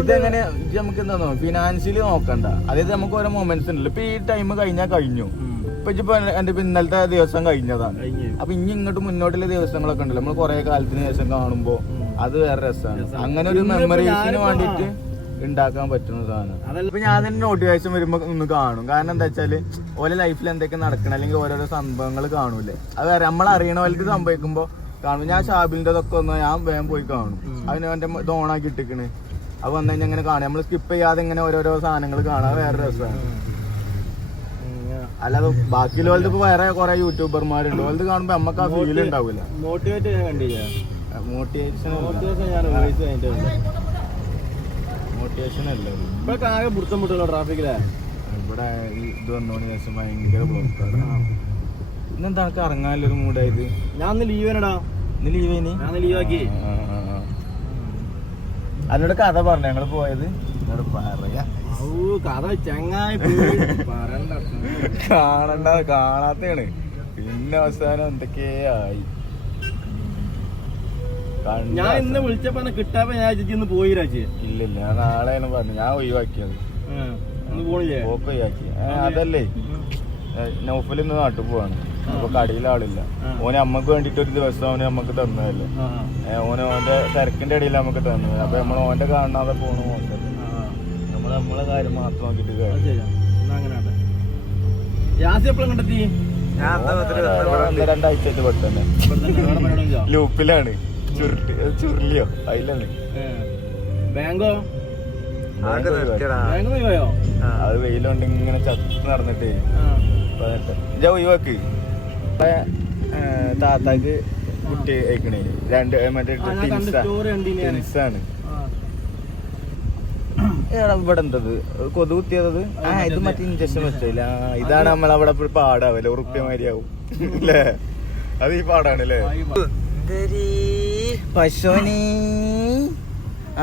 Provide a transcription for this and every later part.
ഇതെങ്ങനെ നമുക്ക് എന്താ ഫിനാൻഷ്യലി നോക്കണ്ട. അതായത് നമുക്ക് ഓരോ മൊമെന്റ്സ് ഉണ്ടല്ലോ. ഇപ്പൊ ഈ ടൈം കഴിഞ്ഞാൽ കഴിഞ്ഞു. ഇപ്പൊ എന്റെ ഇന്നലത്തെ ദിവസം കഴിഞ്ഞതാണ്. അപ്പൊ ഇനി ഇങ്ങോട്ട് മുന്നോട്ടുള്ള ദിവസങ്ങളൊക്കെ ഉണ്ടല്ലോ, നമ്മൾ കുറെ കാലത്തിന് ശേഷം കാണുമ്പോ അത് വേറെ രസമാണ്. അങ്ങനെ ഒരു മെമ്മറീസിന് വേണ്ടിട്ട് ഉണ്ടാക്കാൻ പറ്റുന്നതാണ്. ഇപ്പൊ ഞാൻ തന്നെ നോട്ടിഫിക്കേഷൻ വരുമ്പോ ഒന്ന് കാണും. കാരണം എന്താ വെച്ചാല് ഓരോ ലൈഫിൽ എന്തൊക്കെ നടക്കണം, അല്ലെങ്കിൽ ഓരോരോ സംഭവങ്ങൾ കാണൂലേ, അത് നമ്മൾ അറിയണവർക്ക് സംഭവിക്കുമ്പോ കാണും. ഞാൻ ഷാബിലിന്റെതൊക്കെ ഒന്ന് ഞാൻ വേഗം പോയി കാണും. അതിന് എന്റെ ഇത് ഓണാക്കി ഇട്ടിക്കണ്. അത് വന്നു കഴിഞ്ഞാൽ ഇങ്ങനെ കാണാം. നമ്മൾ സ്കിപ്പ് ചെയ്യാതെ ഇങ്ങനെ ഓരോരോ സാധനങ്ങൾ കാണാൻ വേറെ രസമാണ്. അല്ലാതെ ബാക്കിയുള്ളവർക്ക് ഇപ്പൊ വേറെ കുറെ യൂട്യൂബർമാരുണ്ട്. ഓലത് കാണുമ്പോ നമ്മക്ക് ആ ഫീൽ ഉണ്ടാവില്ല. മോട്ടിവേഷൻ അല്ലേ ഇപ്പൊ ആകെ പുറത്തും മുട്ടുള്ള ട്രാഫിക്കിലെ ഇവിടെ ഇത് വന്നോണ്ട് ശേഷം ഭയങ്കര ബ്ലോക്കാണ്. ഇന്നെന്താ എനിക്ക് ഇറങ്ങാനൊരു മൂടായത്? ഞാൻ ഒന്ന് ലീവേനടാ. ഇന്ന് ലീവേനി? ഞാൻ ലീവാക്കി. അതിനോട് കഥ പറഞ്ഞു ഞങ്ങള് പോയത്. പറയാ കഥ ചങ്ങായി കാണണ്ട, കാണാത്തയാണ്. പിന്നെ അവസാനം എന്തൊക്കെയായി. ഞാൻ ഇന്ന് വിളിച്ചപ്പോ കിട്ടാപ്പ ഞാൻ ഇന്ന് പോയി രാജി. ഇല്ലില്ല, ഞാൻ നാളെയാണ് പറഞ്ഞു. ഞാൻ ഒഴിവാക്കിയത്. പോണില്ലേ? പോക്ക് ഒഴിവാക്കി. അതല്ലേ നൗഫൽ ഇന്ന് നാട്ടിൽ പോവാണ്. അപ്പൊ കടയിൽ ആളില്ല. ഓന് അമ്മക്ക് വേണ്ടിട്ട് ഒരു ദിവസം ഓന് നമ്മക്ക് തന്നതല്ലേ. ഓന്റെ തിരക്കിന്റെ ഇടയിൽ നമുക്ക് തന്നത്. അപ്പൊ നമ്മൾ ഓന്റെ കാണാതെ പോണു നോക്കല്ലേ. നമ്മളെ കാര്യം മാത്രം നോക്കിട്ട് രണ്ടാഴ്ചയായിട്ട് പെട്ടെന്ന് ലൂപ്പിലാണ്. ചുരുളിയോ അതിലാണ്. ബാങ്കോ അത് വെയിലുണ്ട് ഇങ്ങനെ ചത്ത് നടന്നിട്ടേ. ഒഴിവാക്ക്. താത്താക്ക് കുട്ടി അയക്കണേ. രണ്ട് മറ്റേ ടിൻസാണ്. ഇവിടെ എന്തത് കൊതു കുത്തിയത്? ഇത് മറ്റേ ഇഞ്ചക്ഷൻ വെച്ചില്ല. ഇതാണ് നമ്മളവിടെ പാടാവല്ലേ, ഉറുപ്പ്യമാരിയാവും അല്ലേ? അത് ഈ പാടാണ് അല്ലേ? പശോനി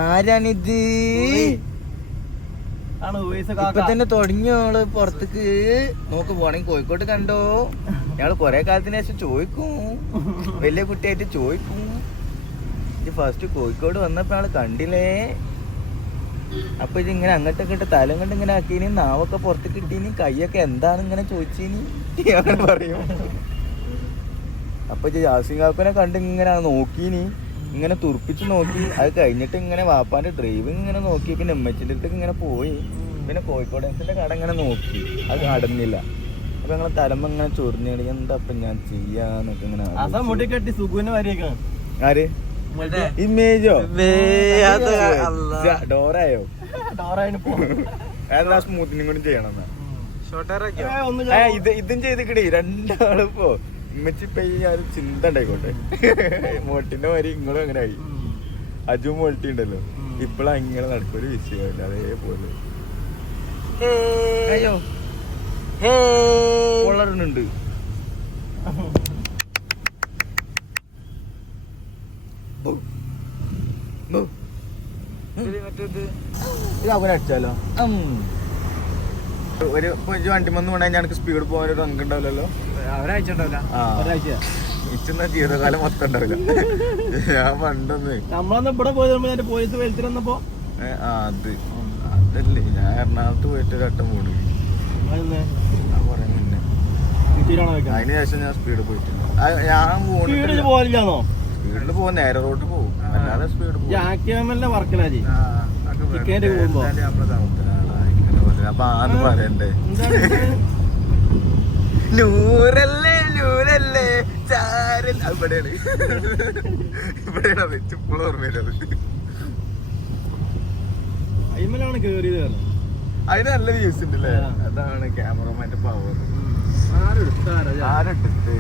ആരാണിത്? ഇപ്പൊ തന്നെ തുടങ്ങിയോള് പുറത്തേക്ക് നോക്ക് പോണെങ്കിൽ കോഴിക്കോട്ട് കണ്ടോ. ഞങ്ങള് കൊറേ കാലത്തിന് ശേഷം ചോദിക്കും, വലിയ കുട്ടിയായിട്ട് ചോദിക്കും. ഇത് ഫസ്റ്റ് കോഴിക്കോട് വന്നപ്പോ ആള് കണ്ടില്ലേ. അപ്പൊ ഇത് ഇങ്ങനെ അങ്ങോട്ടൊക്കെ ഇട്ട് തലം കൊണ്ട് ഇങ്ങനെ ആക്കിനി, നാവൊക്കെ പുറത്തേക്ക് ഇട്ടീനി, കൈയൊക്കെ എന്താണ് ഇങ്ങനെ ചോദിച്ചിനി അങ്ങനെ പറയും. അപ്പൊ ജാസിങ്കാപ്പനെ കണ്ട് ഇങ്ങനെ നോക്കീനി, ഇങ്ങനെ തുറപ്പിച്ച് നോക്കി. അത് കഴിഞ്ഞിട്ട് ഇങ്ങനെ വാപ്പാന്റെ ഡ്രൈവിങ് ഇങ്ങനെ നോക്കി. പിന്നെ ഉമ്മച്ചിന്റെ അടുത്തേക്ക് ഇങ്ങനെ പോയി. പിന്നെ കോഴിക്കോടൻസിന്റെ കട ഇങ്ങനെ നോക്കി, അത് നടന്നില്ല. അപ്പൊ ഞങ്ങളെ തലമ്പ ഇങ്ങനെ ചൊറിഞ്ഞടി, എന്താ ഇപ്പൊ ഞാൻ ചെയ്യാന്നൊക്കെ ഇങ്ങനെ. ആര് ഇമേജോ? ഡോറായോ? ഏതാ സ്മൂത്തിനും കൂടി ചെയ്യണം. ഇതും ചെയ്തിക്കണേ രണ്ടാളിപ്പോ. ഇമ്മച്ചിപ്പ ഈ ഒരു ചിന്ത ഉണ്ടായിക്കോട്ടെ. മോട്ടിന്റെ മാതിരി ഇങ്ങളും അങ്ങനെ ആയി. അജു മോട്ടി ഉണ്ടല്ലോ, ഇപ്പഴാ ഇങ്ങനെ നടക്കൊരു വിഷയമില്ല. അതേപോലെ അയ്യോ വളരുന്നുണ്ട്. ഇത് അവനെ അടിച്ചാലോ? ഒരു വണ്ടി വന്ന് കൊണ്ടാൽ ഞങ്ങൾക്ക് സ്പീഡ് പോകാൻ ഒരു റങ്ക് ഉണ്ടാവില്ലല്ലോ. ഒരാഴ്ച ഇച്ചെന്നാ ജീവിതകാലം മൊത്തം ഉണ്ടാവില്ല. ഞാൻ പണ്ടൊന്ന് നമ്മളന്ന് ഇവിടെ പോയത് പോലീസ് വെളുത്തിൽ വന്നപ്പോ അതല്ലേ ഞാൻ എറണാകുളത്ത് പോയിട്ട് ഒരു വട്ടം പോണു. കുറെ മുന്നേ. അതിന് ശേഷം ഞാൻ സ്പീഡ് പോയിട്ടുണ്ട്. ഞാൻ പോലില്ലാന്നോ? സ്പീഡിൽ പോകും, നേരെ റോഡ് പോകും, അല്ലാതെ സ്പീഡ് പോകും. അപ്പൊ ആന്ന് പറയണ്ടേ, നൂറല്ലേ നൂറല്ലേ ചാരൽ. ഇവിടെയാണ് ഇവിടെയാണ് ഇപ്പോഴും ഓർമ്മയില്ലത്. അതിന് നല്ല വ്യൂസ് ഉണ്ടല്ലേ. അതാണ് ക്യാമറമാന്റെ പവർ. ആരെടുത്ത്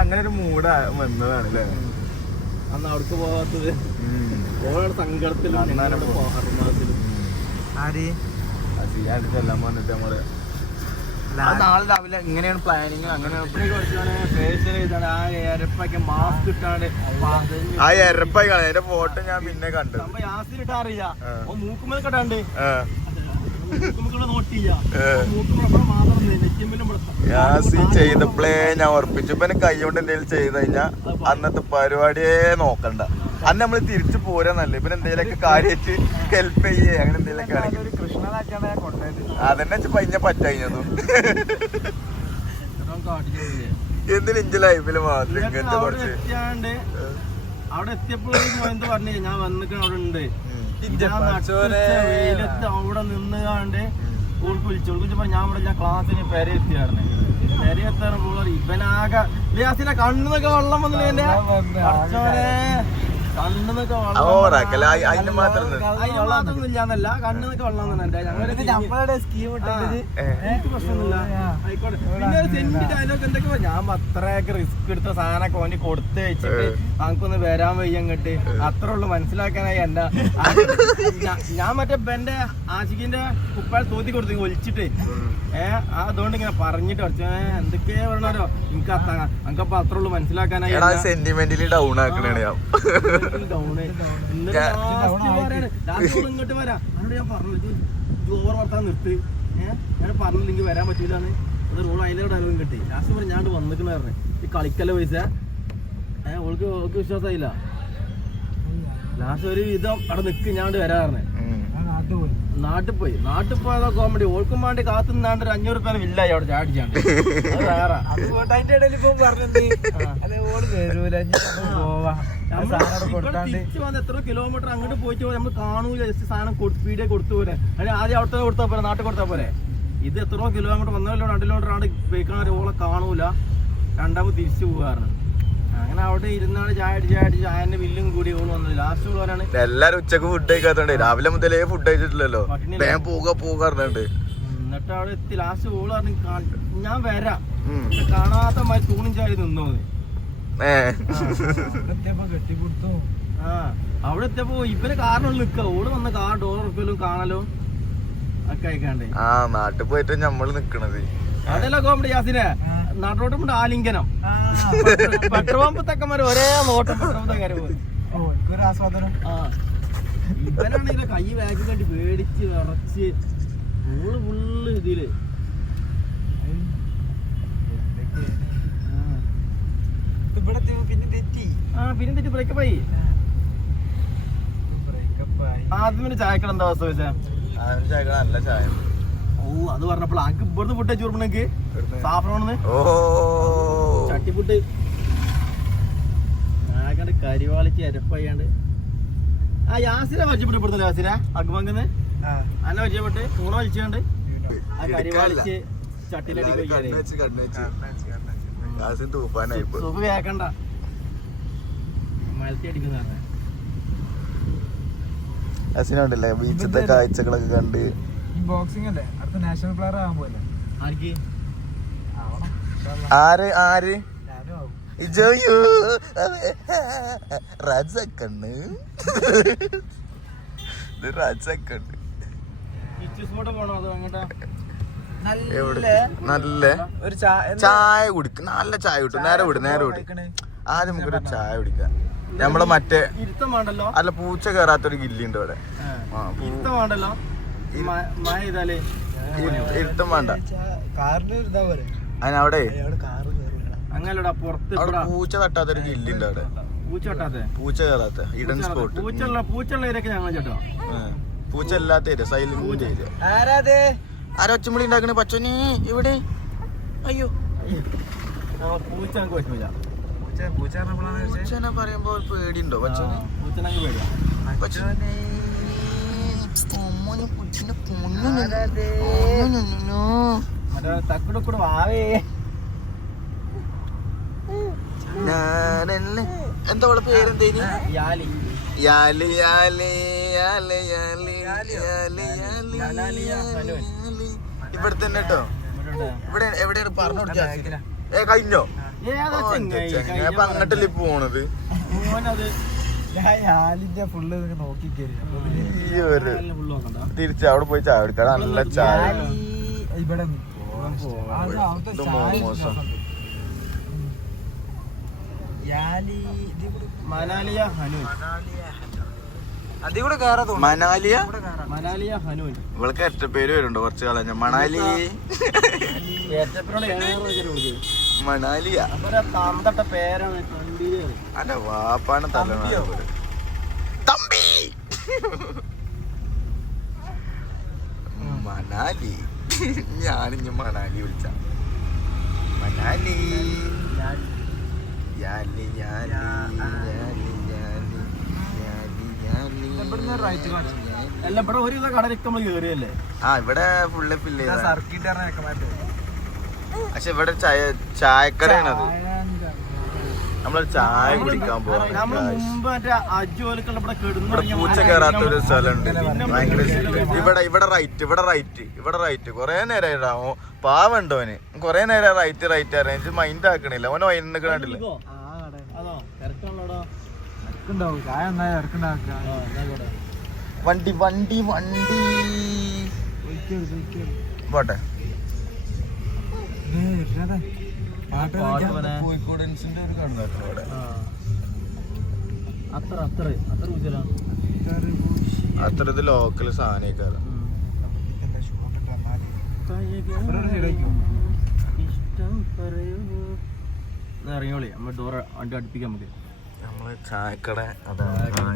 അങ്ങനെ ഒരു മൂഡ് വന്നതാണ് അല്ലേ. അന്ന് അവിടേക്ക് പോകാത്തത് സങ്കടത്തിലും എല്ലാം വന്നിട്ട് നമ്മള് നാളെ രാവിലെ ഇങ്ങനെയാണ് പ്ലാനിങ്. അങ്ങനെ മാസ്ക് ഇട്ടാണ്ട് ആ എരപ്പായി കാണാം. അതിന്റെ ഫോട്ടോ ഞാൻ പിന്നെ കണ്ടു. അറിയാ മൂക്കുമ്പോൾ കെട്ടാണ്ട് യാസി ചെയ്തപ്പോഴേ ഞാൻ ഉറപ്പിച്ചു. ഇപ്പൊ കൈ കൊണ്ട് എന്തെങ്കിലും ചെയ്ത് കഴിഞ്ഞാ അന്നത്തെ പരിപാടിയെ നോക്കണ്ട. അന്ന് നമ്മള് തിരിച്ചു പോരാന്നല്ലേ ഇവര് എന്തെങ്കിലുമൊക്കെ കാര്യമായിട്ട് ഹെൽപ്പ് ചെയ്യേ അങ്ങനെ എന്തെങ്കിലുമൊക്കെ ആണെങ്കിൽ അതന്നെ പയ്യ പറ്റാഞ്ഞതും എന്തിനും ഇഞ്ച ലൈഫില് മാത്രം ഇങ്ങനത്തെ കുറച്ച് അവിടെ എത്തിയപ്പോഴും എന്ത് പറഞ്ഞു ഞാൻ വന്നിട്ട് അവിടെ ഉണ്ട് വെയിലത്ത് അവിടെ നിന്ന് കാണ്ട് ഓൾക്ക് വിളിച്ചു ഞാൻ ഇവിടെ ക്ലാസ്സിന് പെര എത്തിയായിരുന്നു പെര എത്താണ് പോകാറ് ഇവനാകെ ലിയാസിനെ കണ്ണുന്നൊക്കെ വെള്ളം വന്നില്ല എന്റെ കണ്ണുന്നൊക്കെ അതിന് മാത്രം ഇല്ലാന്നല്ല കണ്ണുന്നൊക്കെ വെള്ളം തന്നെ ഞങ്ങളുടെ പ്രശ്നമൊന്നുമില്ല ആയിക്കോട്ടെ പിന്നെ ഒരു സെന്റ് ഡയലോഗ് എന്തൊക്കെ ഞാൻ അത്രയൊക്കെ റിസ്ക് എടുത്ത സാധനമൊക്കെ വേണ്ടി കൊടുത്ത് വെച്ചിട്ട് നമുക്കൊന്ന് വരാൻ വയ്യ അങ്ങോട്ട് അത്ര ഉള്ളു മനസ്സിലാക്കാനായി എന്നെ ഞാൻ മറ്റേ എന്റെ ആശിക്കിന്റെ കുപ്പായ തോത്തി കൊടുത്തു ഒലിച്ചിട്ട് അതുകൊണ്ട് ഇങ്ങനെ പറഞ്ഞിട്ട് എന്തൊക്കെയാ പറഞ്ഞോ എനിക്കപ്പോ അത്ര ഉള്ളു മനസ്സിലാക്കാനായി സെന്റിമെന്റലി ഡൗൺ ആക്കണേ ഇങ്ങോട്ട് വരാം അതുകൊണ്ട് ഞാൻ പറഞ്ഞത് ഓവർ വർത്താൻ നിർത്ത് ഞാൻ പറഞ്ഞില്ലെങ്കിൽ വരാൻ പറ്റൂലെന്ന് അത് റോൾ അതിന്റെ ഡയലോഗും കിട്ടി ലാസ്റ്റ് പറഞ്ഞ് ഞാൻ വന്നിട്ട് പറഞ്ഞേ ഈ കളിക്കല്ല പൈസ ഓൾക്ക് വിശ്വാസമായില്ല ലാസ്റ്റ് ഒരു വിധം അവിടെ നിൽക്ക് ഞാൻ വരാറുണ്ട് നാട്ടിൽ പോയതോ കോമഡി ഓൾക്കും വേണ്ടി കാത്തു നിന്നാണ്ട് ഒരു 500 രൂപ വില്ലായി അവിടെ ചാടിച്ചാണ്ട് അത് വേറെ തിരിച്ചു വന്ന് എത്ര കിലോമീറ്റർ അങ്ങോട്ട് പോയിട്ട് നമ്മൾ കാണൂല ജസ്റ്റ് സാധനം പീടിയെ കൊടുത്തു പോരെ അതിന് ആദ്യം അവിടെ കൊടുത്താൽ പോരെ നാട്ടിൽ കൊടുത്താൽ പോരെ ഇത് എത്രയോ കിലോമീറ്റർ 1 2 കിലോമീറ്റർ ആണ് പോയിക്കാൻ ഓളെ കാണൂല രണ്ടാമത് തിരിച്ചു പോകാറുണ്ട് അങ്ങനെ അവിടെ ഇരുന്നാണ് ചായന്റെ ബില്ലും കൂടി ഓള് വന്നത് ലാസ്റ്റ് പോകാനാണ് എല്ലാരും ഉച്ചക്ക് ഫുഡ് കഴിക്കാത്തോണ്ട് രാവിലെ മുതലേ ഫുഡ് കഴിച്ചിട്ടില്ലല്ലോ പോകാറുണ്ട് എന്നിട്ട് അവിടെ എത്തി ലാസ്റ്റ് ഓള് പറഞ്ഞു ഞാൻ വരാം കാണാത്ത മാതിരി തൂണും ചാരി നിന്നോ അവിടെ എത്തിയപ്പോ ഇവര് കാറിനുള്ളിൽ നിക്ക ഓള് വന്ന കാർ ഡോർ ഉറക്കലും കാണലും ഒക്കെ അയക്കാണ്ടേ നാട്ടിൽ പോയിട്ട് നമ്മള് നിക്കണത് അതല്ല കോമഡി യാസിനെ നാട്ടോട്ടും ആലിംഗനം പെട്രോൾ പമ്പ് തക്കന്മാര് ഒരേ നോട്ടം പെട്രോൾ പമ്പ് ഇവനാണെങ്കിൽ കൈ ബാഗ് കണ്ടി പേടിച്ച് വിറച്ച് ഓള് ഫുള്ള് ഇതില് പിന്നെ തെറ്റി ബ്രേക്കപ്പ് ആയി ആദ്യം ചായക്കട എന്താ അവസ്ഥ വെച്ചാ നല്ല ചായ അത് പറഞ്ഞപ്പോൾ അനക്ക് ഇവിടുന്ന് ഫുഡ് അയച്ചു കൊടുക്കണെനിക്ക് സാഫ്രോണെന്ന് ചട്ടിപ്പുട്ട് ആകെ കരിവാളിച്ച് അരപ്പയ്യാണ്ട് യാസിനെ പരിചയപ്പെട്ടു ഇവിടുന്ന് യാസിനെ അഗ്മങ്ങന്ന് അന്നെ പരിചയപ്പെട്ട് ഊണ വലിച്ചാണ്ട് ആ കരിവാളിച്ച് ചട്ടിലടി സൂപ്പ് കേക്കണ്ട മലത്തി അടിക്കുന്ന അസിനുണ്ടല്ലേ ബീച്ചത്തെ കാഴ്ചകളൊക്കെ കണ്ട് ബോക്സിംഗ് അല്ലേ അടുത്ത നാഷണൽ പ്ലെയർ ആവാൻ പോലെ ആര് ആര് രാജക്കണ്ണ് രാജക്കണ്ണ് നല്ല ചായ കുടിക്കും നല്ല ചായ കിട്ടും നേരെ വിടും ആദ്യം നമുക്കൊരു ചായ കുടിക്കാം നമ്മള് മറ്റേ അല്ല പൂച്ച കയറാത്തൊരു ഗില്ലിണ്ട് അവിടെ ഇരുത്തം വേണ്ട അതിനവിടെ പൂച്ച തട്ടാത്തൊരു ഗില്ലിണ്ട് അവിടെ പൂച്ച കയറാത്ത ഇടൻ സ്പോട്ട് പൂച്ച ഇല്ലാത്ത ഏരിയ സൈലന്റ് ഏരിയ ആരാ ഒച്ചമുളി ഉണ്ടാക്കണേ പച്ചോനി ഇവിടെ അയ്യോ പൂച്ചനെ പറയുമ്പോ പേടിയുണ്ടോ പച്ചോനെ തക്കുടക്കൂടെ വാവേ എന്താ പേരെന്തേനി ഇവിടെ തന്നെ കേട്ടോ ഇവിടെ എവിടെയാണ് പറഞ്ഞു കഴിഞ്ഞോ അപ്പൊ അങ്ങോട്ടല്ലേ പോണത് തിരിച്ച് അവിടെ പോയി ചായ എടുക്കാം നല്ല ചായ മോശം ഇവൾക്ക് എറ്റ പേര് വരുന്നുണ്ടോ കുറച്ച് കാലം മണാലി മണാലിയ പേരാണ് അല്ല വാപ്പാണ് തല തമ്പി മണാലി. ഞാനിഞ്ഞ് മണാലി വിളിച്ച മണാലി യാലി യാലി യാലി യാലി യാലി യാലി. അല്ല ഇവിടെ ഒരു കടലൊക്കെ നമ്മള് കേറിയല്ലേ. ഇവിടെ ഫുള്ള് ഫില്ല് ചെയ്ത സർക്കിട്ട് പക്ഷെ ഇവിടെ ചായക്കടയാണത്. നമ്മളൊരു ചായ കുടിക്കാൻ പോവാം. നമ്മള് മുമ്പ് മറ്റേ അജോലക്കുള്ള ഇവിടെ ഇവിടെ പൂച്ച കയറാത്തൊരു സ്ഥലമുണ്ട്. ഭയങ്കര ഇവിടെ റൈറ്റ് കൊറേ നേരം പാവുണ്ടോന്. കൊറേ നേരം റൈറ്റ് അറിയാൻ മൈൻഡ് ആക്കണില്ല. ഓന് വൈകുന്നേരം കണ്ടില്ല. വണ്ടി വണ്ടി വണ്ടി പോട്ടെ. കോഴിക്കോടൻസിന്റെ ഒരു കണ്ണാക്കണം ഇവിടെ. അത്ര ഇത് ലോക്കൽ സാധനം. ഇറങ്ങിയോളി നമ്മൾ ഡോർ വണ്ടി അടുപ്പിക്കാം. നമുക്ക് നമ്മള് ചായക്കട അതാണ്.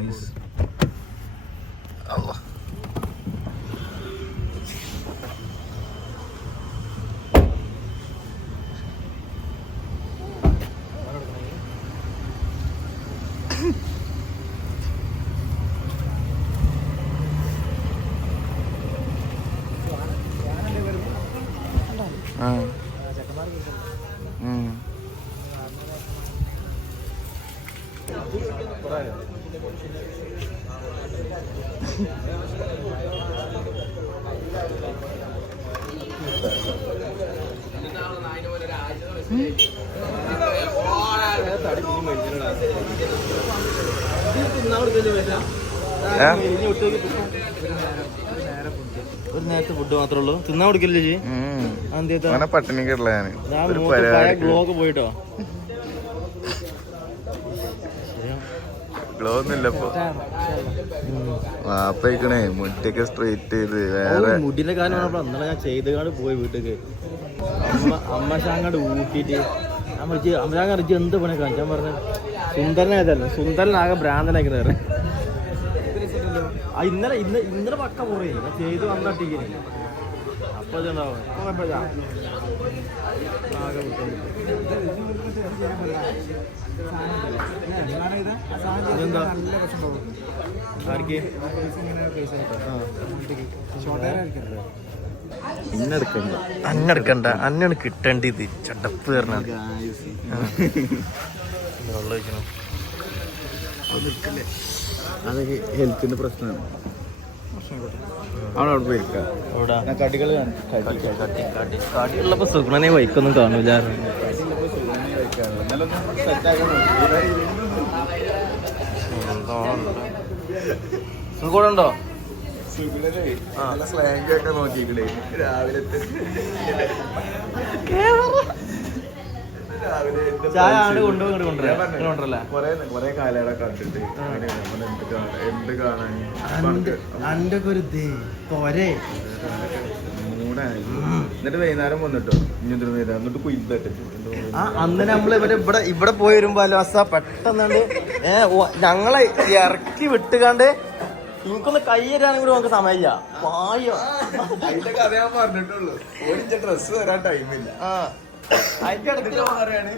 ഒരു നേരത്തെ ഫുഡ് മാത്രമേ ഉള്ളൂ. തിന്നാൻ കൊടുക്കില്ലേ? പട്ടിണി കേട്ടില്ല ഗ്ലോക്ക് പോയിട്ടോ. ഗ്ലോ ഒന്നുമില്ലപ്പോ വാപ്പയിക്കണേ മുടിയൊക്കെ സ്ട്രെയിറ്റ് ചെയ്ത് വേറെ മുടിന്റെ കാര്യം അന്നലെ ഞാൻ ചെയ്തുകാണ്ട് പോയി വീട്ടിലേക്ക്. അമ്മ ശാങ്ങാണ്ട് ഊട്ടിട്ട് ഞാൻ വിളിച്ച് അമ്മശാങ്ക അറിയിച്ച് എന്ത് പണി കാണിച്ചാൻ പറഞ്ഞ സുന്ദരനായതല്ല, സുന്ദരനാകെ ഭ്രാന്തനാക്കി നേരെ. ഇന്നലെ പക്ക പോയി ഞാൻ ചെയ്ത് വന്നിട്ടിങ്ങനെ. അപ്പൊ ഇതുണ്ടാവും അന്നെടുക്കണ്ട അന്നാണ് കിട്ടേണ്ടത്. ചടപ്പ് കയറണത് അതൊക്കെ ഹെൽത്തിന്റെ പ്രശ്നമാണ്. അവിടെ പോയിരിക്കാം. കടിയുള്ളപ്പോ സുഗുണനെ വൈക്കൊന്നും കാണൂല. സുഖം ഉണ്ടോ? സ്ലാങ് ഒക്കെ നോക്കിക്കണേ രാവിലത്തെ ചായ ആട് കൊണ്ടുപോകണ്ടല്ലേ. കൊറേ കാലയുടെ കണ്ടിട്ട് എന്ത് കാണാൻ അന്റെ ഒക്കെ ഒരു മൂടായി. എന്നിട്ട് വൈകുന്നേരം വന്നിട്ടോ ഇഞ്ഞിട്ട് വൈകുന്നേരം എന്നിട്ട് കുയിലിട്ട് അന്ന് നമ്മള് ഇവിടെ പോയി വരുമ്പോ അലവാസ പെട്ടെന്നാണ്ട് ഞങ്ങളെ ഇറക്കി വിട്ടുകാണ്ട് എനിക്കൊന്ന് കയ്യേരാണെങ്കിൽ കൂടി നമുക്ക് സമയമില്ല. അതിന്റെ കഥ ഞാൻ പറഞ്ഞിട്ടുള്ളൂ. ഓടിച്ച ഡ്രസ്സ് വരാൻ ടൈമില്ല. അതിന്റെ പറയാണ്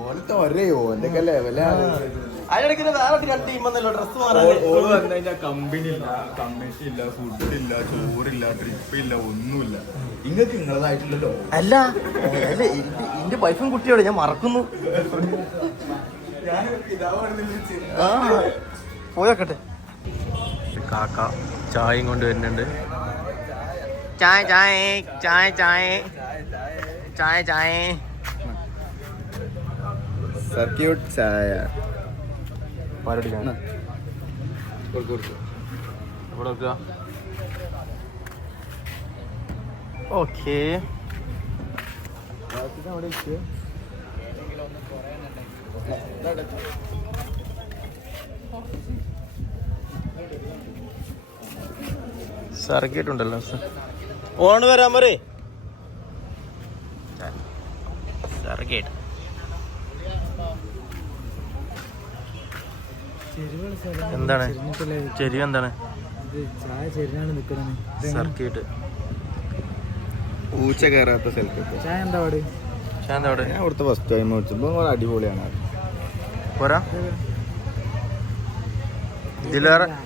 ഓലത്തെ ഒരേ ഓന്റെ ഒക്കെ ലെവലാണ്. അതിനിടയ്ക്ക് വേറെ രണ്ട് ടീമെന്നല്ലോ ഡ്രസ്സ് മാറാൻ. ഓള് വന്നു കഴിഞ്ഞാൽ കമ്പനി ഇല്ല, കമ്മിറ്റി ഇല്ല, ഫുഡില്ല, ചോറില്ല, ട്രിപ്പില്ല, ഒന്നുമില്ല. ഇങ്ങക്ക് നിങ്ങളതായിട്ടില്ലല്ലോ. അല്ല എന്റെ വൈഫും കുട്ടിയോട് ഞാൻ മറക്കുന്നു. പോയോക്കട്ടെ. കാക്ക ചായയും കൊണ്ട് വരുന്നുണ്ട്. ചായ ചായ ചായ ചായ ചായ ചായ സർക്യൂട്ട് ചായ പാരടിക്കാണ്. ഓക്കെ സർക്യൂട്ട് ഉണ്ടല്ലോ. ഓണ് വരാൻ പറ. സർക്യൂട്ട് എന്താണ് ചെരിവ് എന്താണ് ചായ ചെരിഞ്ഞാണ് നിൽക്കുന്നത്. സർക്കിട്ട് പൂച്ച കയറാത്ത സ്ഥലത്ത് ചായ എന്താ പാട്? ചായ എന്താ അവിടെ ഞാൻ അവിടുത്തെ ഫസ്റ്റ് ടൈം വെച്ചപ്പോൾ അടിപൊളിയാണ്. പോരാ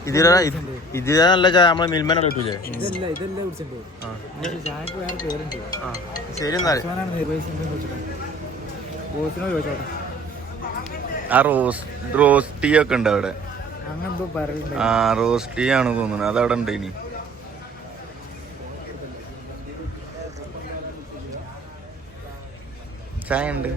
ഇതിലേറെ നല്ല ചായ നമ്മളെ മിൽമേനോട് കിട്ടൂലേ? ഇതല്ല കുടിച്ചിട്ടുണ്ട്. ചായക്ക് വേറെ പേരുണ്ട്. ശരി എന്നാല് ചോദിച്ചോട്ടെ. ആ റോസ് ടീ ഒക്കെ ഉണ്ട് അവിടെ. അങ്ങനെ എന്തോ പറയലുണ്ട്. ആ റോസ് ടീ ആണ് തോന്നുന്നത്, അതവിടെ ഉണ്ട്. ഇനി ചായ ഉണ്ട്.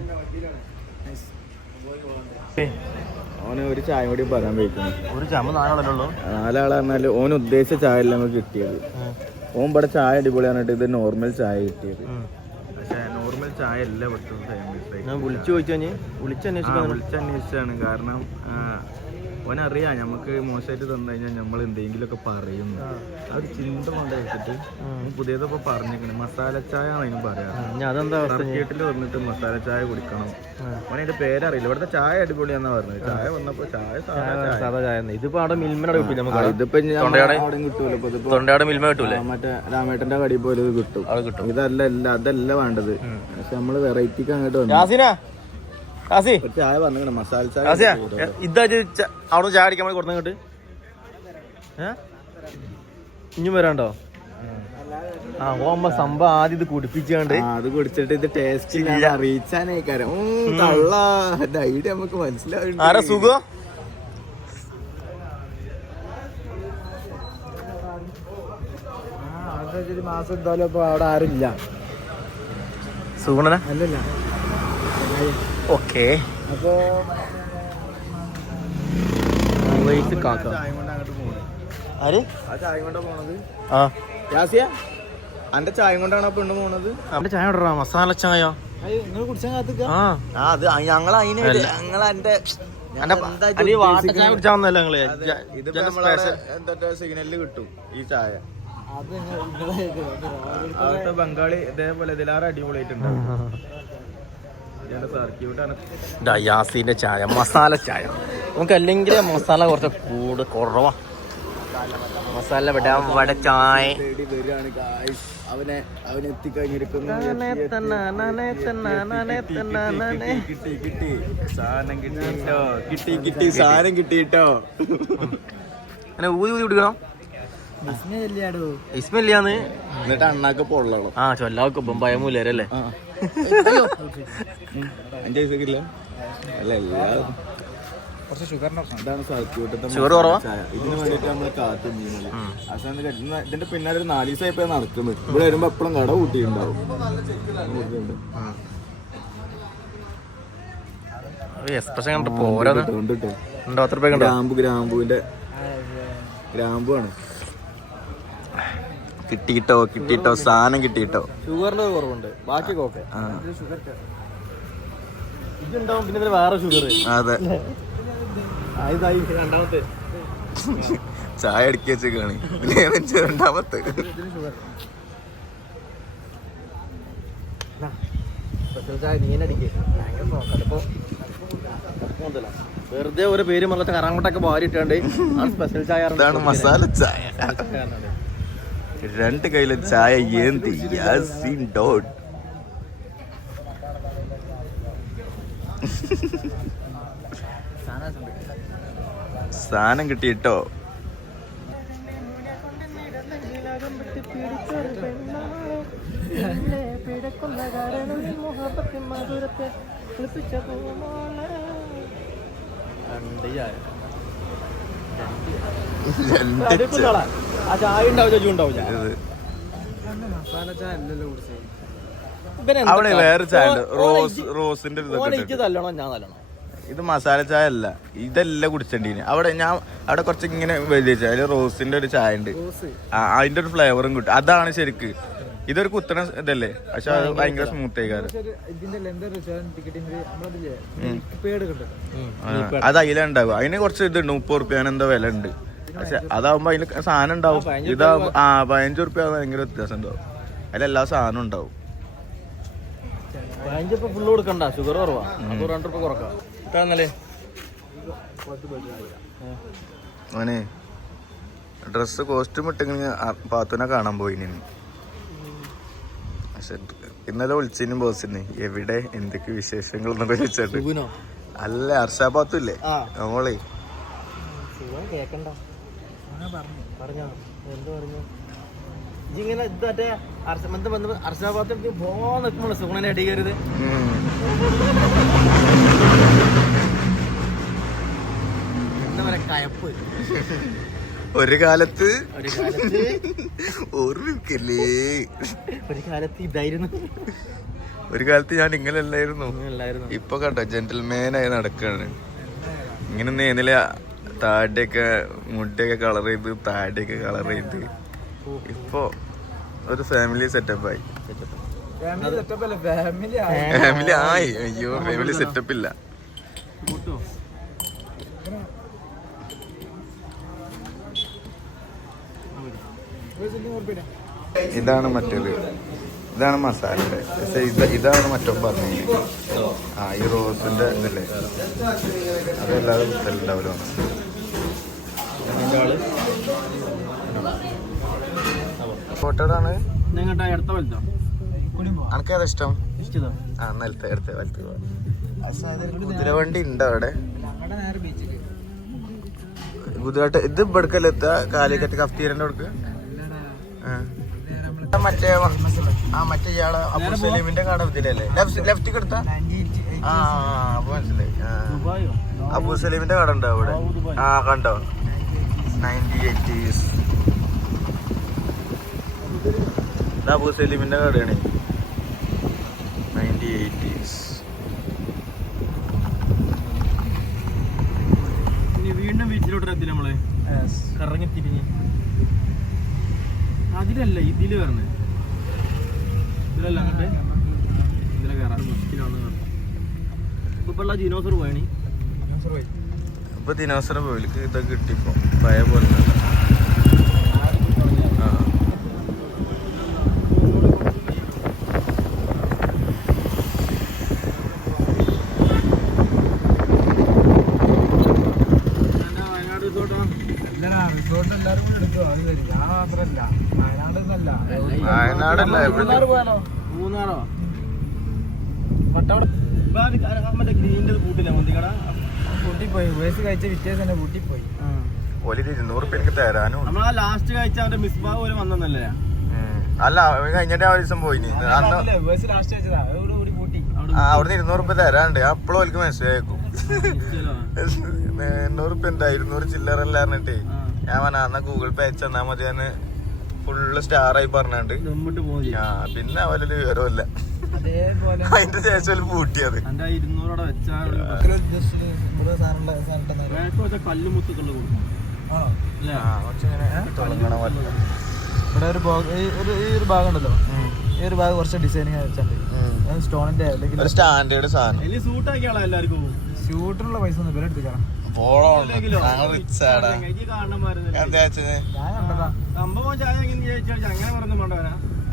ഓന് ഒരു ചായ കൂടി പറയാൻ വയ്ക്കുന്നു. ഒരു ചമ്മ 4 ആളല്ലോ. 4 ആള് പറഞ്ഞാല് ഓന് ഉദ്ദേശിച്ച ചായ അല്ല നമുക്ക് കിട്ടിയത്. ഓൻ ഇവിടെ ചായ അടിപൊളി പറഞ്ഞിട്ട് ഇത് നോർമൽ ചായ കിട്ടിയത്. പക്ഷെ നോർമൽ ചായ അല്ല ഞാൻ വിളിച്ചു ചോദിച്ചു വിളിച്ചന്വേഷിച്ചാണ്. കാരണം ഓനറിയാം നമുക്ക് മോശമായിട്ട് തന്നു കഴിഞ്ഞാൽ നമ്മൾ എന്തെങ്കിലുമൊക്കെ പറയും. ആ ഒരു ചിന്ത കൊണ്ട് വെച്ചിട്ട് പുതിയതൊക്കെ പറഞ്ഞേക്കണേ. മസാല ചായ അതിന് പറയാം. വീട്ടിൽ വന്നിട്ട് മസാല ചായ കുടിക്കണം. ഓനതിന്റെ പേരറിയില്ല. ഇവിടുത്തെ ചായ അടിപൊളിയാന്നാ പറഞ്ഞത്. ചായ വന്നപ്പോ ചായ സാധാ ചായ. ഇതിപ്പോ അവിടെ മിൽമനോട് കിട്ടില്ല. ഇതിപ്പോ കിട്ടൂല. മറ്റേ രാമേട്ടന്റെ കടയിൽ പോലെ ഇത് കിട്ടും. അതല്ല വേണ്ടത്. പക്ഷെ നമ്മള് വെറൈറ്റിക്ക് അങ്ങോട്ട് വന്നു. ചായ പറഞ്ഞു മസാല ചായ. ഇതാ അവിടെ ചായ അടിക്കാൻ കൊടുത്ത ഇങ്ങോട്ട് ഇനിയും വരാണ്ടോ? ആ ഓമ്മ സംഭവം ആദ്യം ഇത് കുടിപ്പിച്ചാണ്ട് അത് കുടിച്ചിട്ട് ഇത് ടേസ്റ്റ് അറിയിച്ചാനേക്കാരം. ഐഡിയ നമുക്ക് മനസ്സിലാവും. ആരാ സുഖം? മാസം എന്തായാലും ഇപ്പൊ അവിടെ ആരുമില്ല. സുഗുണന അല്ലല്ല. ഓക്കെ. അപ്പൊ ആര് ആ ചായ കൊണ്ടാ പോണത്? ആ അന്റെ ചായ കൊണ്ടാണ് ആ പെണ്ണ് പോണത്. അവിടെ ചായ ഇടറാ മസാല ചായ. നിങ്ങൾ കുടിച്ചാൽ കാത്തുക. അത് ഞങ്ങൾ ഞങ്ങളെന്റെ ചായ കുടിച്ചാൽ വന്നല്ലോ ഞങ്ങള്. എന്താ സിഗ്നലില് കിട്ടും ഈ ചായ. അവിടുത്തെ ബംഗാളി ഇതേപോലെ ഇതിലാറ് അടിപൊളിയായിട്ടുണ്ട്. യാസിന്റെ ചായ മസാല ചായ. നമുക്ക് അല്ലെങ്കിൽ മസാല കുറച്ച് കുറവാ. മസാല വട ചായ അവനെ എത്തിക്കഴിഞ്ഞിരിക്കുന്നു. സാധനം കിട്ടിട്ടോ. അങ്ങനെ ഊതി കുടിക്കണം. ഇസ്മില്ലാന്ന് എന്നിട്ട് അണ്ണാക്ക് പൊള്ളണം. ആ ചൊല്ലാക്കും ഇപ്പം ഭയമൂലല്ലേ? ഷുഗർ കുറവാ. ഇതിന് വേണ്ടിട്ട് നമ്മള് കാത്തുനിന്നത്. ഇതിന്റെ പിന്നാലെ ഒരു 4 ദിവസമായിപ്പോ നടക്കുന്നത്. ഇവിടെ വരുമ്പോ എപ്പോഴും കട കൂട്ടിയിട്ടുണ്ടാവും. എക്സ്പ്രഷൻ കണ്ടിട്ട് പോരാ. ഗ്രാമ്പുവാണ്. കിട്ടിട്ടോ സാധനം കിട്ടിട്ടോ. ഷുഗറിന്റെ കുറവുണ്ട്, ബാക്കി ഓക്കെ. ഇതുണ്ടാവും പിന്നെ വേറെ ഷുഗർ. അതെ രണ്ടാമത്തെ ചായ അടിക്കി വെച്ചേക്കാണ്. രണ്ടാമത്തെ വെറുതെ ഒരു പേര് മറച്ച കറാങ്കോട്ടൊക്കെ വാരിട്ടാണ്ട് സ്പെഷ്യൽ ചായ. ഇതാണ് മസാല ചായ. 2 കയ്യിലെ ചായ ഏന്തി യാസിൻ ഡോട്ട്. സാധനം കിട്ടിട്ടോ. ആ ചായ ഉണ്ടാവില്ല. അവിടെ വേറെ ചായ ഉണ്ട്. റോസിന്റെ തല്ലണോ ഞാൻ തല്ലണോ? ഇത് മസാല ചായ അല്ല, ഇതെല്ലാം കുടിച്ചിട്ടീന്. അവിടെ കുറച്ച് ഇങ്ങനെ വലിയ അതില് റോസിന്റെ ഒരു ചായ ഉണ്ട്. അതിന്റെ ഒരു ഫ്ലേവറും കിട്ടും. അതാണ് ശരിക്ക്. ഇതൊരു കുത്തണ ഇതല്ലേ, പക്ഷെ അത് ഭയങ്കര സ്മൂത്ത് ആയിക്കാറ്. അത് അതിലുണ്ടാവും. അതിന് കുറച്ച് ഇതുണ്ട്, 30 റുപ്യ എന്തോ വില ഉണ്ട്. പക്ഷെ അതാവുമ്പോ അതിന് സാധനം ഉണ്ടാവും. ഇതാവുമ്പോ 15 റുപ്യ ഭയങ്കര വ്യത്യാസം ഉണ്ടാവും. അതിലെല്ലാ സാധനം ഉണ്ടാവും. 15 ഫുള്ള് കൊടുക്കണ്ട, ഷുഗർ കുറവാ. 2 റുപ്യ കുറക്കാം. ഓനെ ഡ്രസ്സ് കോസ്റ്റ്യൂം ഇട്ടെങ്കിൽ പാത്തുനെ കാണാൻ പോയിന്. പക്ഷെ ഇന്നലെ വിളിച്ചിന് ബോസിന് എവിടെ എന്തൊക്കെ വിശേഷങ്ങൾ എന്നൊക്കെ ചോദിച്ചിട്ട്. അല്ല ഹർഷാപാത്തുല്ലേ നമ്മളെ കേക്കണ്ട പറഞ്ഞോ എന്ത് പറഞ്ഞു ഇങ്ങനെ ഇത് മറ്റേ അർഷാബാദ് പോകാൻ നിൽക്കുമ്പോൾ സുഗുണനെ അടിക്കരുത്. എന്താ പറയാ കയപ്പ്. ഒരു കാലത്ത് ഇതായിരുന്നു. ഒരു കാലത്ത് ഞാൻ ഇങ്ങനെ അല്ലായിരുന്നു. ഇപ്പൊ കണ്ടോ ജെന്റിൽമാനായി നടക്കാണ്. ഇങ്ങനെ നേന്നില താടിയൊക്കെ മുടിയൊക്കെ കളർ ചെയ്ത് താടിയൊക്കെ കളർ ചെയ്ത് ഇപ്പൊ ഒരു ഫാമിലി സെറ്റപ്പായി. ഫാമിലി ആയി. അയ്യോ ഫാമിലി സെറ്റപ്പ് ഇല്ല. ഇതാണ് മറ്റേത്, ഇതാണ് മസാലയുടെ. പക്ഷെ ഇതാണ് മറ്റോ പറഞ്ഞു. ഈ റോസിന്റെ ഇതല്ലേ അതെല്ലാവരും ഉണ്ടാവല്ലോ. ഫോട്ടോടാണ് അനക്കേതാ ഇഷ്ടം? നിലത്തെ എടുത്ത് വലത്ത് കുതിരവണ്ടി ഉണ്ടോ അവിടെ? കുതിരട്ട് ഇത് ഇവിടക്കല്ലെത്ത കാലിക്കറ്റ് കഫ്തീരന്റെ അടുക്ക്. മറ്റേ മറ്റേ ഇയാളെ അബു സലീമിന്റെ കട ഇതിലല്ലേ ലെഫ്റ്റ് എടുത്ത? അപ്പൊ മനസ്സിലായി. അബു സലീമിന്റെ കട ഉണ്ടോ അവിടെ? കണ്ടോ 9080s. അബു സലീമിന്റെ കടയാണ് 9080s. വീണ്ടും വീട്ടിലോട്ട് എത്തി നമ്മള് കറങ്ങി തിരിഞ്ഞ്. അതിലല്ല ഇതില് വരണേ, ഇതിലല്ല അങ്ങോട്ട് ഇതിലെ കയറാൻ മുഷ്കിലാണ്. ഇപ്പൊ ജിനോസർ പോയണി. ഇപ്പൊ ദിനോസർ പോയിക്ക് ഇതൊക്കെ കിട്ടിപ്പോ പഴയ പോലെ. വയനാടല്ല മൂന്നാറോ മറ്റേ ഗ്രീൻ്റെ കൂട്ടില്ല മുന്തിക്കട പൂട്ടിപ്പോയി. വയസ്സ് കഴിച്ച വ്യത്യാസം തന്നെ പൂട്ടിപ്പോയി. ഒരു 200 എനിക്ക് തരാനും. നമ്മളാ ലാസ്റ്റ് കഴിച്ച അവന്റെ മിസ്ബാ പോലെ വന്നല്ലേ? അല്ല കഴിഞ്ഞിട്ട് ആ ദിവസം പോയിന് അന്ന് ലാസ്റ്റ് കഴിച്ചതാ പൂട്ടി. അവിടുന്ന് 200 തരാണ്ട്. അപ്പോഴും എനിക്ക് മനസ്സിലാക്കും 200 എന്താ 200 ചില്ലറല്ല പറഞ്ഞിട്ടേ. ഞാൻ പറഞ്ഞ അന്ന് ഗൂഗിൾ പേ അയച്ചു തന്നാ മതി. ഞാൻ ഫുള്ള് സ്റ്റാറായി പറഞ്ഞാണ്ട് പിന്നെ അവരൊരു വിവരമില്ല. അതിന്റെ ശേഷം പൂട്ടിയത്. ഇവിടെ ഒരു ഭാഗം ഉണ്ടല്ലോ, ഈ ഒരു ഭാഗം കുറച്ച് ഡിസൈനിങ് വെച്ചിട്ടുണ്ട്. സ്റ്റോണിന്റെ അല്ലെങ്കിൽ സ്റ്റാൻഡേർഡ് സാധനം. ഷൂട്ടിനുള്ള പൈസ ഒന്നും ഇവരെ എടുത്തിക്കണം.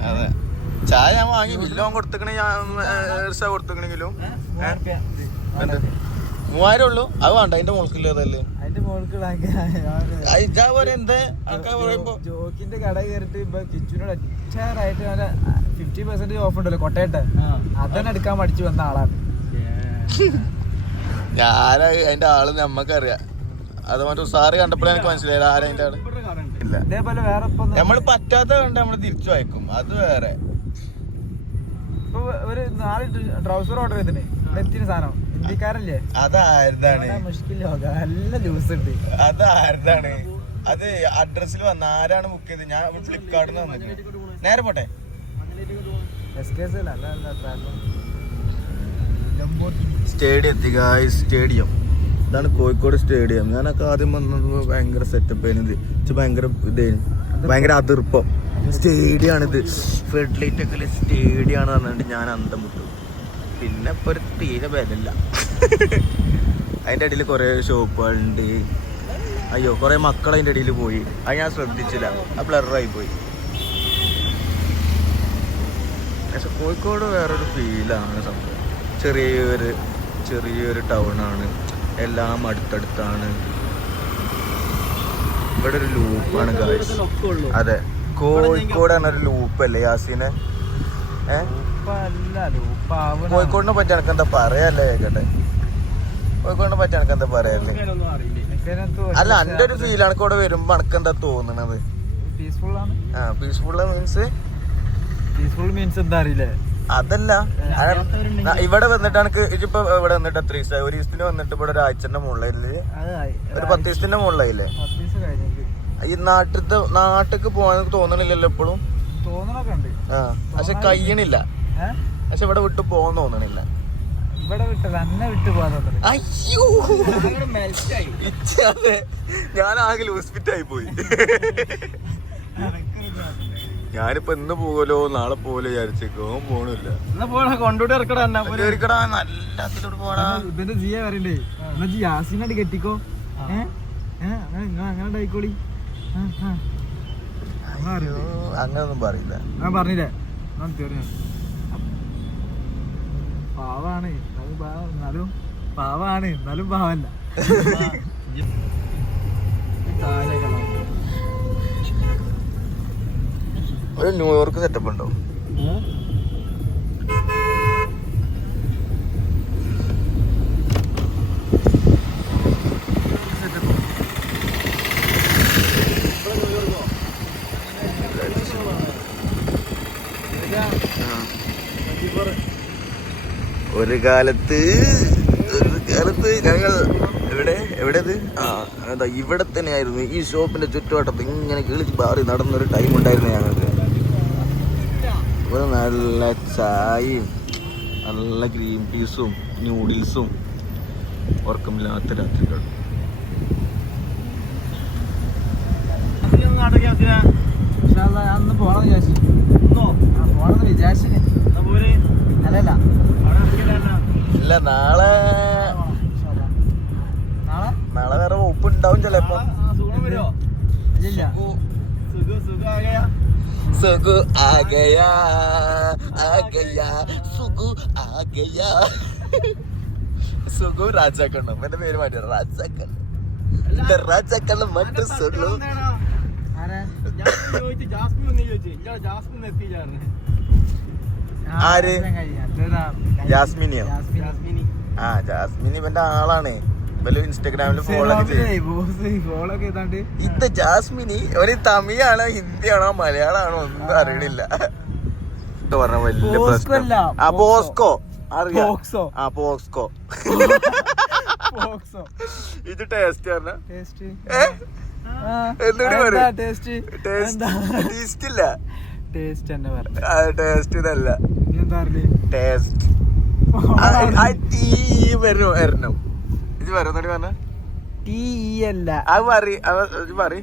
അതെ ചായ ഞാൻ വാങ്ങി വില്ലോ കൊടുത്തിക്കണേ. ഞാൻ കൊടുത്തിക്കണെങ്കിലും 3000 ഉള്ളൂ. അത് വേണ്ട അതിന്റെ മുളക്കില്ലതല്ലേ. അതിന്റെ മുകൾക്കുള്ള ജോക്കിന്റെ കട കയറിട്ട് ഇപ്പൊ കിച്ചുനോട് ഒറ്റാറായിട്ട് 50% ഓഫ് ഉണ്ടല്ലോ കൊട്ടയട്ടെ, അതന്നെ എടുക്കാൻ പഠിച്ചു വന്ന ആളാണ് ഞാൻ. അതിന്റെ ആള് നമ്മക്കറിയാം. അത് മറ്റേ സാറ് കണ്ടപ്പോഴേ എനിക്ക് മനസ്സിലായില്ല ആരാ അതിന്റെ ആള്. ഇല്ല ഇതേപോലെ വേറെ നമ്മള് പറ്റാത്ത കണ്ട് നമ്മള് തിരിച്ചു അയക്കും. അത് വേറെ. ഇപ്പൊ ഒരു 4 ട്രൗസർ ഓർഡർ ചെയ്തിന് എത്തിന് സാധനം ഹിന്ദിക്കാരല്ലേ? അതാരതാണ് മുഷ്കിലോ നല്ല ജ്യൂസ് ഉണ്ട്. അതാരതാണ് അത്? അഡ്രസ്സിൽ വന്ന ആരാണ് ബുക്ക് ചെയ്തത്? ഞാൻ ഫ്ലിപ്കാർട്ടിൽ നിന്ന് വന്നിട്ട് നേരെ പോട്ടെ. സ്റ്റേഡിയം എത്തി ഗായ്സ്. സ്റ്റേഡിയം ഇതാണ് കോഴിക്കോട് സ്റ്റേഡിയം. ഞാനൊക്കെ ആദ്യം വന്നത് ഭയങ്കര സെറ്റപ്പ് ആയിരുന്നു. ഭയങ്കര ഇതായിരുന്നു, ഭയങ്കര അതിർപ്പം. സ്റ്റേഡിയം ആണിത്, ഫെഡ് ലൈറ്റ് ഒക്കെ സ്റ്റേഡിയം ആണ് പറഞ്ഞിട്ട് ഞാൻ അന്തം വിട്ടു. പിന്നെ ഇപ്പൊ ഒരു തീരെ വിലയില്ല. അതിൻ്റെ ഇടയിൽ കുറേ ഷോപ്പുകളുണ്ട്. അയ്യോ കുറേ മക്കൾ അതിൻ്റെ ഇടയിൽ പോയി. അത് ഞാൻ ശ്രദ്ധിച്ചില്ല, ആ ബ്ലറായി പോയി. പക്ഷെ കോഴിക്കോട് വേറൊരു ഫീലാണ് സംഭവം. ചെറിയൊരു ടൗണാണ്, എല്ലാം അടുത്തടുത്താണ്. ഇവിടെ ഒരു ലൂപ്പാണ് ഗായ്സ്. അതെ, കോഴിക്കോട് ഒരു ലൂപ്പല്ലേ യാസീനെ? കോഴിക്കോടിനെ പറ്റി എനക്ക് എന്താ പറയാല്ലേ കേട്ടെ? കോഴിക്കോടിനെ പറ്റി എനക്ക് എന്താ പറയാല്ലേ? അല്ല, എന്റെ ഒരു ഫീൽ ആണ് ഇവിടെ വരുമ്പോ എനക്ക് എന്താ തോന്നണത്? പീസ്ഫുൾ മീൻസ് എന്താ അറിയില്ലേ? അതല്ല, ഇവിടെ വന്നിട്ട് എനിക്ക് ഇതിപ്പോ ഇവിടെ വന്നിട്ട് എത്ര ദിവസമായി? ഒരു ദിവസത്തിന് വന്നിട്ട് ഇവിടെ ഒരാഴ്ചന്റെ മുകളിലായില്ലേ? ഒരു 10 ദിവസത്തിന്റെ മുകളിലായില്ലേ? ഈ നാട്ടിക്ക് പോകാൻ തോന്നണില്ലല്ലോ എപ്പോഴും? ആ, പക്ഷെ കഴിയണില്ല. പക്ഷെ ഇവിടെ വിട്ട് പോകാൻ തോന്നണില്ല. ഇവിടെ വിട്ടത് എന്നെ വിട്ടു പോകാൻ. അയ്യോ, അതെ, ഞാൻ ആകെ ഹോസ്പിറ്റലായി പോയി. ഞാനിപ്പോ ഇന്ന് പോകലോ നാളെ പോകലോ വിചാരിച്ചേക്കോ, പോണില്ല. ഇവന്റെ ജിയ പറയണ്ടേ, എന്നാ യാസിനായിട്ട് കെട്ടിക്കോ. അങ്ങനെ ഉണ്ടായിക്കോളി. അങ്ങനൊന്നും പറയില്ല. ഞാൻ പറഞ്ഞില്ലേ, പാവാണ് എന്നാലും പാവാണ് എന്നാലും പാവല്ല. ഒരു ന്യൂയോർക്ക് സെറ്റപ്പ് ഉണ്ടോ? ഒരു കാലത്ത് ഞങ്ങൾ എവിടെയത് അതാ ഇവിടെ തന്നെയായിരുന്നു. ഈ ഷോപ്പിന്റെ ചുറ്റുവട്ടത്ത് ഇങ്ങനെ കിളിച്ച് ബാറി നടന്നൊരു ടൈം ഉണ്ടായിരുന്നു ഞങ്ങൾക്ക്. ഇവിടെ നല്ല ചായയും നല്ല ഗ്രീൻ പീസും ന്യൂഡിൽസും ഉറക്കമില്ലാത്ത രാത്രികൾ. അന്ന് പോണെന്ന് വിചാരിച്ചു. അല്ലല്ല, ഇല്ല, നാളെ വേറെ ഒപ്പ് ഉണ്ടാവും ചിലപ്പോ. സുഖു ആഗയാ ആഗയാ സുഖു ആഗയാ. സുഖു രാജാക്കണ്ണം, എന്റെ പേര് മാറ്റി രാജാക്കണ്ണം. രാജാക്കണ്ണം മറ്റു സുഖു. ആര്? ജാസ്മിനിയോ? ആ, ജാസ്മിനി ഇവന്റെ ആളാണ്. ഇൻസ്റ്റാഗ്രാമിൽ ഫോളോ ചെയ്താണ്ട്. ഇത് ജാസ്മിനി ഒരു തമിഴാണോ ഹിന്ദിയാണോ മലയാളമാണോ ഒന്നും അറിയണില്ല. പറഞ്ഞ വലിയ പ്രശ്നം. ആ, ബോസ്കോ അറിയാം. ആ, പോക്സ്കോ. ഇത് ടേസ്റ്റ് പറഞ്ഞ എന്നോട് പറയും. ടേസ്റ്റ് ഇല്ല, ടേസ്റ്റ് ഇതല്ല, ടേസ്റ്റ് വരണം. ഇത് വരുന്നോടി പറഞ്ഞ അത് പറ.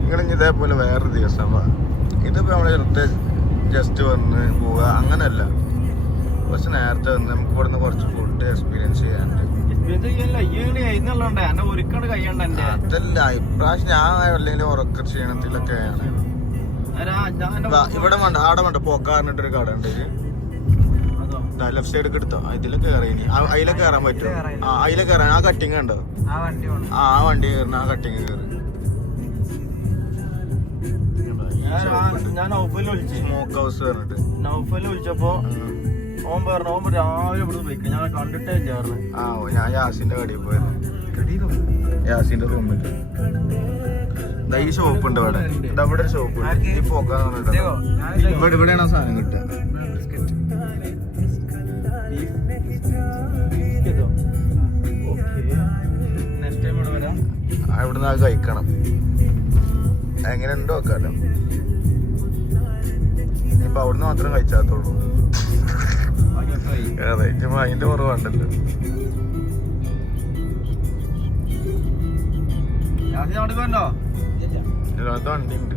നിങ്ങളിഞ്ഞ് ഇതേപോലെ വേറൊരു ദിവസം ഇതിപ്പോ നമ്മള് ജസ്റ്റ് വന്ന് പോവുക അങ്ങനല്ല. കുറച്ച് നേരത്തെ വന്ന് നമുക്ക് ഇവിടുന്ന് കുറച്ച് ഫുഡ് എക്സ്പീരിയൻസ് ചെയ്യാനുണ്ട്. അതല്ല, ഇപ്രാവശ്യം ഞാൻ അല്ലെങ്കിൽ ഉറക്ക ക്ഷീണത്തിലൊക്കെയാണ്. ഇവിടെ വേണ്ട, ആടെ വേണ്ട, പോക്കാറിട്ടൊരു കട ഉണ്ട്. ലെഫ്റ്റ് സൈഡ് എടുത്തോ, ഇതിലൊക്കെ കയറി. അതിലൊക്കെ കയറാൻ പറ്റുമോ? ആ, അതിലൊക്കെ കയറാൻ. ആ കട്ടിങ് ഉണ്ടോ? ആ വണ്ടി കയറണ, ആ കട്ടിങ് കയറി. സ്മോക്ക് ഹൗസ് പറഞ്ഞിട്ട് നൗഫല് വിളിച്ചപ്പോ ഓൻ പറഞ്ഞു, ഓൻ രാവിലെ ഇവിടെ പോയി ഞാൻ കണ്ടിട്ടേ ചേർന്ന്. ആ, ഞാൻ യാസിന്റെ കടയിൽ പോയത്. യാസിന്റെ റൂമിൽ ഈ ഷോപ്പ് ഉണ്ട്. ഇവിടെ ഇവിടെ ഒരു ഷോപ്പ് ഉണ്ട്. ഈ പോക്കാന്ന് പറഞ്ഞിട്ട് ഇവിടെയാണ് ആ സാധനം കിട്ടുക. ഇവിടുന്ന് അത് കഴിക്കണം. എങ്ങനെ ഉണ്ടോ നോക്കാലോ. ഇനിയിപ്പോ അവിടുന്ന് മാത്രം കഴിച്ചാത്തോളൂ. അതെ, ഇനിയിപ്പോ അതിന്റെ കുറവുണ്ടല്ലോ. ഇതിനകത്ത് വണ്ടി ഉണ്ട്.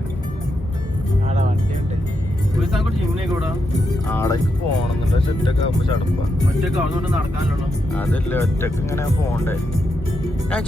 ആടേക്ക് പോണെന്നുണ്ട്. പക്ഷെ ഒറ്റക്ക് ആകുമ്പോ ചടപ്പാ. ഒറ്റക്ക് അവിടെ നടക്കാനുള്ളൂ. അതല്ലേ, ഒറ്റക്ക് ഇങ്ങനെ പോണ്ടേ. ഞാൻ